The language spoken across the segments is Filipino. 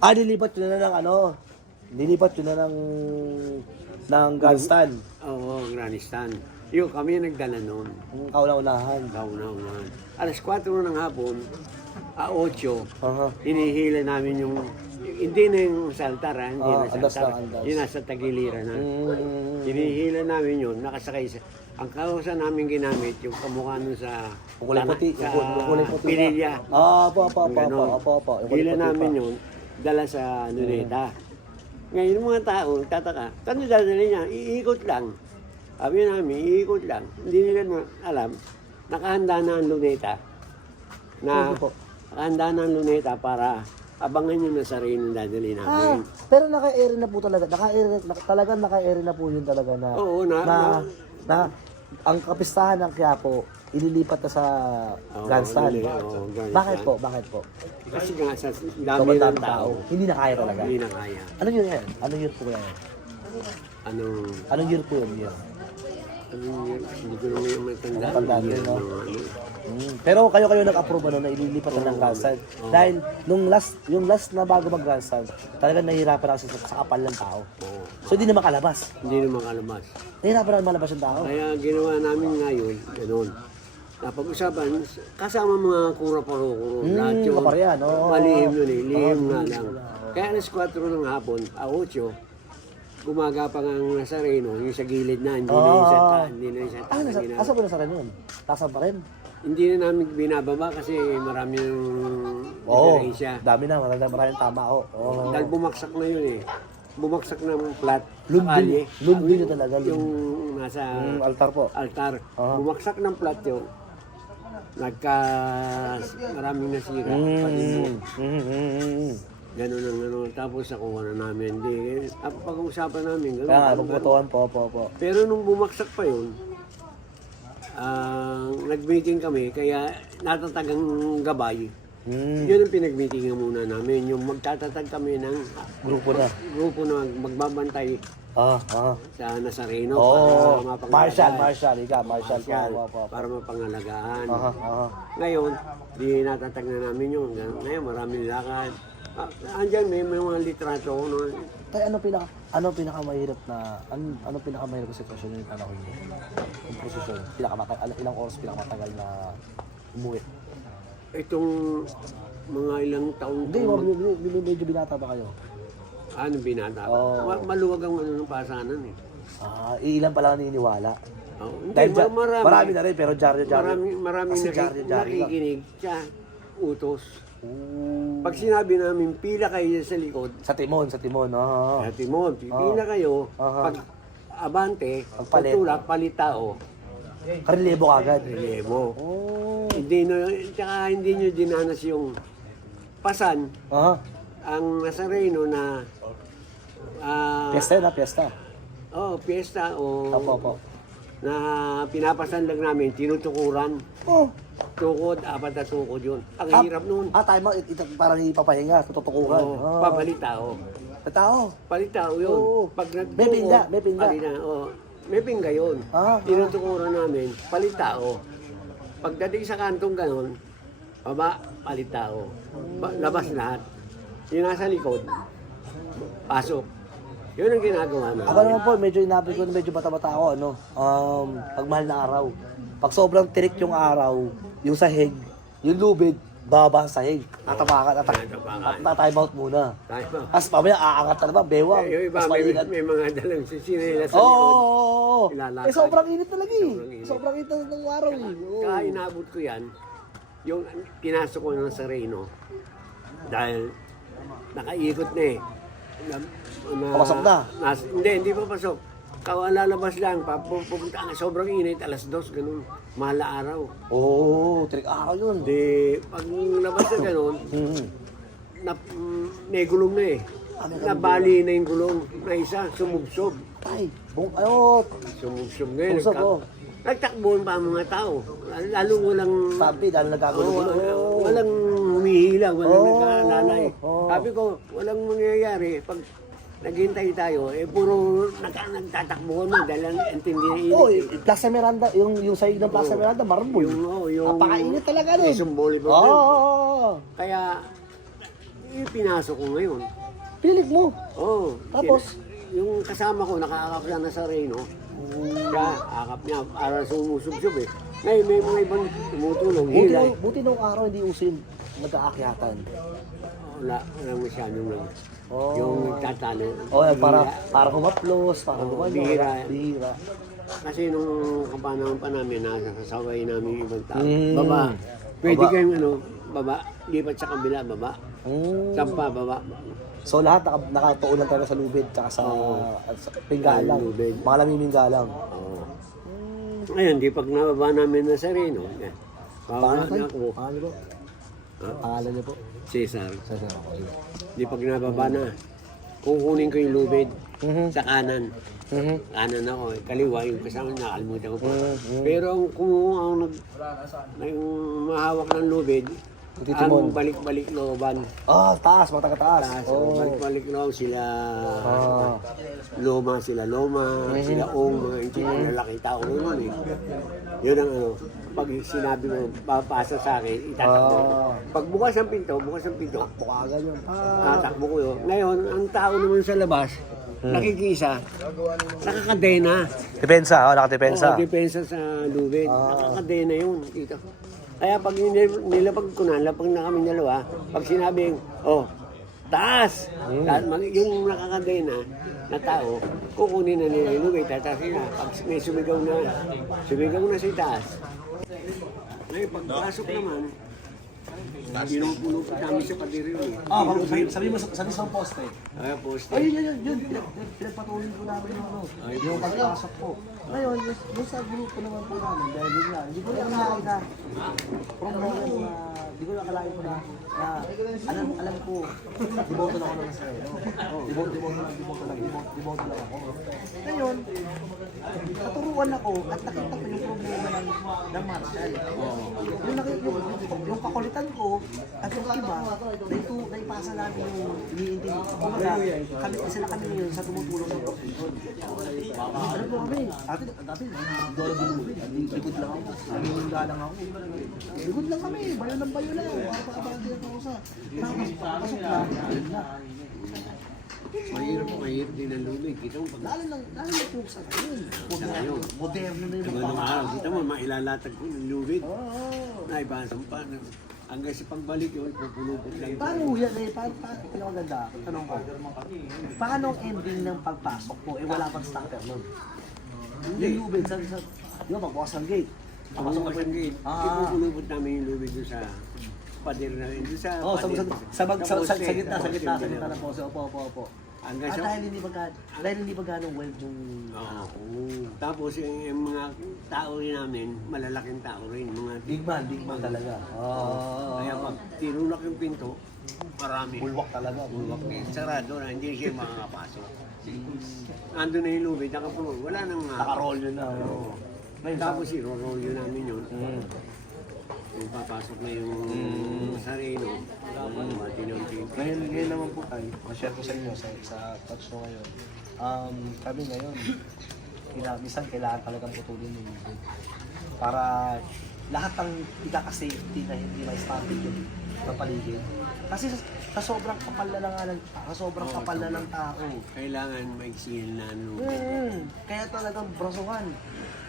Nilipat yun na ng ano? Nilipat yun na ng grandstand. Oo, grandstand. Yung kami nagdala noon. Ang kauna-unahan. Kauna-unahan. Alas 4 ng hapon, 8, Aha. hinihila namin yung, hindi na yung sa altar, ha? Hindi na sa andas altar. lang, andas. Yung nasa tagiliran na. Hinihila namin yun, nakasakay sa, ang kausa namin ginamit, yung kamukha nun sa, Yung kulay puti. sa Yung kulay puti. Pinilya. Opo. Yung kulay Hila puti namin pa. yun, dala sa luneta. Ngayon, yung mga tao, tataka, kano dadali niya? Iikot lang. Sabi namin, iikot lang. Hindi nila na alam, nakahanda na ang luneta. Ano po? Nakahanda na ang luneta para abangan yung Nazareno dadali namin. Pero naka-air na po talaga. Talagang naka-air na po yun talaga na. Oo, na ang kapistahan ng Quiapo ililipat na sa grandstand. grandstand. Bakit po? Kasi nga sa Sobrang dami ng daming tao, Hindi na kaya talaga. hindi na kaya. Ano yun yan? Ano year po yan? Anong year po yun? Hindi ko naman yung matandaan. Matandaan yun, no? Ano. Pero kayo ng-approve na ililipat na ng grandstand. Dahil yung last na bago mag-grandstand, talagang nahihirapan ako sa kapal ng tao. Oo. So hindi na makalabas. Hindi na makalabas. Nahihirapan na malabas yung tao. Kaya ginawa namin ngayon, gano'n. Napag-usapan, kasama mga kura-paro-kuro. Lahat yun. kaparya, no? Malihim yun eh, lihim nga lang. Kaya alas 4 ng hapon, 8, gumagapang ang Nazareno, yung sa gilid na, hindi na yung sa hindi na yung sa taas na ginagawa. Asa po na sa rin yun? Tasan pa rin? Hindi na namin binababa kasi marami yung Oo, diferensya. dami na, maraming tama. Oo. Dahil bumaksak na yun eh. Bumaksak na ng flat. Lundin. kalye. Lundin na talaga. Yung nasa Yung altar po. altar. Aha. Bumaksak ng flat yun. Maraming nasira. Pati mo. Ganun ang ano. Tapos nakuha na namin. Di, pag-uusapan namin. Ganun. Kaya nga, pagputuan po. Pero nung bumaksak pa yun, nag-meeting kami. Kaya natatagang gabay. Yun ang pinag-meetingan muna namin. Yung magtatatag kami ng Grupo na. grupo na magbabantay sa Nazareno Oo. para mapangalagaan. Marshall. Para mapangalagaan. Aha. Ngayon, di natatag na namin yun. Ngayon, maraming lakad. Andyan, may mga litrato. No? Tayo, ano pinakamahirap na sitwasyon yung panahon mo? Yung posisyon, ilang oras pinakamatagal na umuwi? Itong mga ilang taon Hindi, medyo binata pa kayo. ano binata. Oo. Maluwag ang ano ng pasanan eh. Ilan pa lang naniniwala. Hindi, Dahil marami na rin, pero jaryo. Marami Kasi jaryo lang. nakikinig sa utos. Pag sinabi namin, pila kayo sa likod, Sa timon. sa Timon, pipila kayo, pag abante, Pagpalit. pagtulak, palit tao, Karelyebo agad. relievo. Oh. Tsaka hindi nyo dinanas yung pasan, ang Nazareno na Piyesta. piyesta o Opo. na pinapasan lang namin, tinutukuran. Oh. Tukod, 4 na tukod yun. Ang hirap nun. Tayo mo, parang ipapahinga, tutukuran. Papalit tao. Tao. Palit tao yun. Oo. Pag May pingga. May pingga yun. Tinutukuran namin, palit tao. Pagdating sa kantong ganon, baba, palit tao. Labas lahat. Yung nasa likod, pasok. Yun ang ginagawa namin. Ako naman po, medyo inabot ko na medyo bata-bata ako, pag mahal na araw. Pag sobrang tirik yung araw, yung sahig, yung lubid, baba sa sahig. Tatapakan, tatime out muna. Tapos mamaya aangat na naman, bewang. Yung iba, Tapos maingat. may mga dalang sisinila sa likod. Oo. Ilalakad. Sobrang init talaga eh. Sobrang init. Sobrang init ng araw eh. Oo. Kaya inabot ko yan, yung pinasok ko ng Nazareno, dahil nakaikot na eh. Papasok na? Hindi pa pasok. Lalabas lang, pupunta ka, sobrang init, alas 2, ganun, mahal na araw. Oo, tirik araw yun. Di, pag labas na ganun, may gulong na eh. Nabali na yung gulong na isa, sumubsob. Ay, Sumubsob ngayon. Sumubsob, oh. Nagtakbuhan pa ang mga tao. Lalong walang... Sabi, dahil nagkagulo-gulo. Walang humihila, walang Oo. nagkalalay. Oo. Sabi ko, walang mangyayari. Pag naghintay tayo, puro nagtatakbuhan mo dahil ang intindi na init. Oo, Plaza Miranda, yung sahig ng Plaza Miranda, marmol. Yung Napakainit talaga nun. Quezon Boulevard. Oo. Kaya, pinasok ko ngayon. Pilig mo. Oo. Tapos? Yung kasama ko, nakaakap siya na sa Reno. Siya, akap niya, para sumusubsob eh. Ngayon, may mga ibang tumutulong. Hila. Buti nung araw hindi uso yung nag-aakyatan. Wala masyadong lang. Oh. Yung tatalo. Oh, para humaplos, para gumano. Bihira. Bihira. Kasi nung kapanahon pa namin, nakasaway namin yung ibang tao. Mm. Baba. Pwede Baba. kayong baba. Lipat sa kabila, baba. Sampa, baba. So lahat nakatuon lang talaga sa lubid tsaka sa pinggalang. Lubid. Mga namiminggalang. Oo. Ngayon, di pag nababa namin na sa Reno, Paano bawa tayo? na ako, Paano po? Pangalan niyo po? Cesar. Sa ako. Di pag nababa na, kukunin ko yung lubid Mhm. sa kanan. Mhm. Kanan ako, kaliwa yung kasama, nakalimutan ko pa. Mhm. Pero ang kumuha ang yung mahawak ng lubid, Titimon. ang balik-balik looban. Ah, taas, mataga-taas. Taas, Oh. balik-balik loob sila Ah. Loma, sila Ong, mga engineer, lalaki tao naman eh. Yun ang pag sinabi mo, papasa sa akin, itatakbo ko. Pag bukas ang pinto, Bukagan yun. tatakbo ko yun. Ngayon, ang tao naman sa labas, nakikisa, nakakadena. Depensa, nakadepensa. Oo, depensa sa lubid. Nakakadena yun dito. Kaya pag nilapag ko na kami dalawa, pag sinabing, taas! Yung nakakadena na tao, kukunin na nila yung lubid, tatasin na. Pag may sumigaw na sa taas. Ngayon, pagpasok naman, pinupuno pa namin sa padiril eh. Sabi sa poste. Ay, poste. Ay, yun. Pinagpatuloy ko namin yung pagpasok ko. Ngayon, yung sa grupo naman po namin, dahil yun nga, hindi ko na akalain na, hindi ko na akalain po na, alam ko, diboto lang ako ng Israel. Diboto lang ako. Ngayon, naturuan ako at nakita ko yung problema ng Marshall. Yung kakulitan ko at yung iba, naipasa namin yung iniintindi. Kumbaga, kami ngayon sa tumutulong ng protection. Ano po kami? Dati, likod lang ako. Namimingga lang ako. Likod lang kami, bayo lang. Para pakabagay ako sa. Tapos, pasok na, ayun na. Mahirap din ang lubid. Kita mo pag Lalo po sa ngayon. Moderno na yung Tumalong mga araw, kita mo, mailalatag ko ng lubid. Naibasang pa. Hanggang sa pagbalik yun, pupulupot lang. Paano yan eh? Paano maganda? Tanong ko. Paano ang ending ng pagpasok po? Wala pang starter nun. Yung lubid, di ba magbukas ang gate? Pasok ka ng gate, ipupulupot namin yung lubid doon sa pader na rin. Doon sa pader. Sa gitna ng pose. Opo. Hanggang At sa... dahil hindi pa ganong weld yung... Oo. Tapos yung mga tao rin namin, malalaking tao rin. Mga Big man talaga. Kaya pag tinulak yung pinto, marami. Bulwak talaga. Bulwak. Sarado na, hindi siya makakapasok. Ando na yung lubid, nakapuno. Wala nang... Naka-roll yun na. Tapos i-roll yun namin yun. Kung papasok na yung sarino, Ngayon naman po tayo, ma-share ko sa inyo sa touch mo ngayon. Kami ngayon, minsan kailangan talagang putulin yung lubid. Para lahat ng ikaka-safety na hindi may static yung paligid. Kasi sa sobrang kapal na ng tao. Kailangan maigsil na lubid. Kaya talagang brasuhan.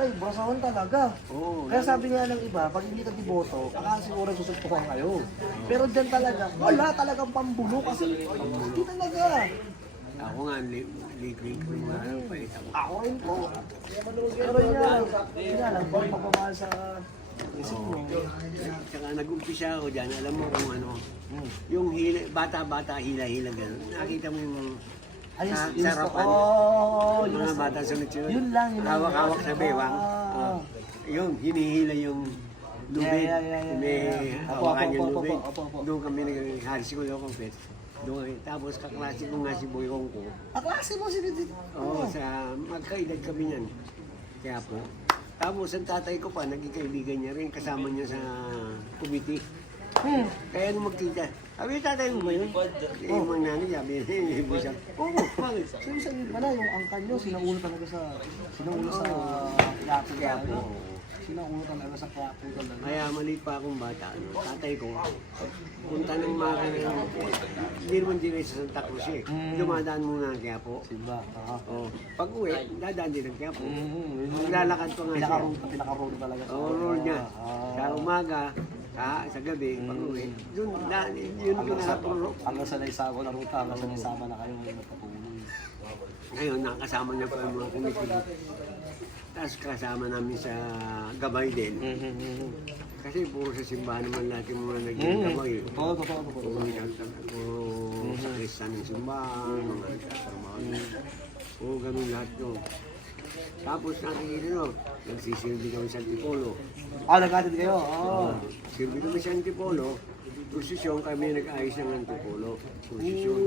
Brasuhan talaga. Oo. Kaya sabi nga ng iba, pag hindi ka diboto, akala siguro susuntukan kayo. Pero dyan talaga, wala talagang pambulo kasi hindi talaga. Ako nga, liquid ko nga lang pa ito. Ako rin po. Pero yun nga lang, pagpapamahal sa isip mo. Tsaka nag-umpisa ako dyan, alam mo kung ano, yung bata-bata, hila-hila gano'n. Nakita mo yung sarapan. Mga bata sunod-sunod. Yun lang. Hawak-hawak sa bewang. Yun, hinihila yung lubid. May hawakan yung lubid. Doon kami nag-high school ako, pet. Doon, tapos kaklase ko nga si Boy Hongko. Klase mo si Didi? Oo, magkaedad kami niyan. Kaya po. Tapos ang tatay ko pa, naging kaibigan niya rin, kasama niya sa committee. Kaya nung magkita, sabi yung tatay mo ba yun? Yung mga nanay, sabi niya, siya. Oo, bakit? So yung sabihin pala, yung angkan nyo, sinaulo talaga sa Quiapo. Kaya po. Sila ulo talaga sa kwapo talaga. Kaya maliit pa akong bata, tatay ko, punta ng mga hindi naman din sa Santa Cruz eh. Dumadaan muna ng Quiapo. Simba. Pag uwi, dadaan din ng Quiapo. Maglalakad pa nga siya. Pinaka-road talaga. Roll niya. Sa umaga, sa gabi, pag uwi. Yun pinaka-roll. Hanggang sa naisago na ruta, hanggang sa naisama na kayong nagpatuloy. Ngayon, nakasama niya pa yung mga kumikilig. Tapos kasama namin sa gabay din. Kasi puro sa simbahan naman natin mga naging gabay. Totoo. Puro sa kristan ng simbahan, mga nagtatrabaho. Oo, ganun lahat to. Tapos nakikita nyo, nagsisilbi kami sa Antipolo. Nag-atid kayo? Silbi kami sa Antipolo, posisyon kami nag-ayos ng Antipolo. Posisyon.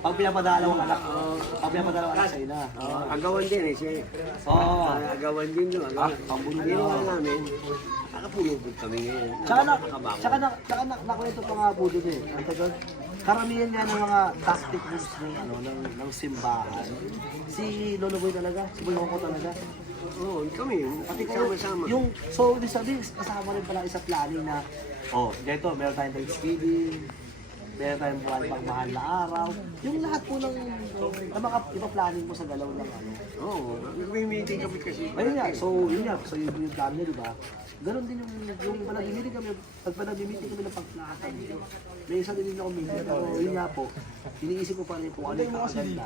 Pag pinapadala ang anak, sa ina. Agawan din eh siya. Agawan din yun. Pambulong Ginawa namin, nakapulubog kami ngayon. Tsaka nakwento pa nga po doon eh. Ang tagal, karamihan nga ng mga tactics ng simbahan. Si Lolo Boy talaga, si Boy Hongko talaga. Oo, kami, pati sama-sama. So, ibig sabihin, kasama rin pala sa planning na, ganito, meron tayong Thanksgiving, meron tayong buwan pang mahal na araw. Yung lahat po ng mga ipa-planning mo sa galaw ng ano. Oo, may meeting kami kasi. Ayun nga, so yun yung plan niya, di ba? Ganon din yung panag-meeting kami, pag panag-meeting kami ng pagplatan. May isa din ako meeting, pero yun nga po, iniisip ko pa rin kung ano yung kakaganda.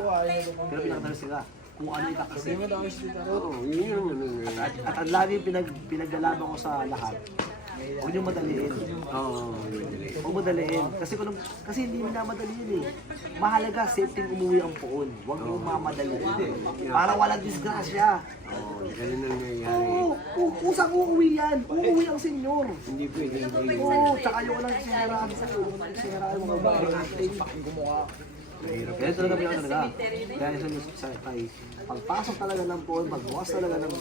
Pero pinakatalas sila, kung ano yung kakasip. Oo, yun yung ano. At ang lagi pinaggalaban ko sa lahat, huwag niyong madaliin. Oo, Huwag madaliin. Kasi hindi minamadali yun eh. Mahalaga, safety umuwi ang poon. Huwag mong mamadaliin. Para walang disgrasya. oo, ganun ang nangyayari. Oo, kusang uuwi yan. Uuwi ang senyor. Hindi pwede, hindi. Oo, tsaka yung walang sinaraan sa ulo. Sinaraan mga acting. Kaya talaga pinaka talaga. Kaya sa kay pagpasok talaga ng poon, pagbukas talaga ng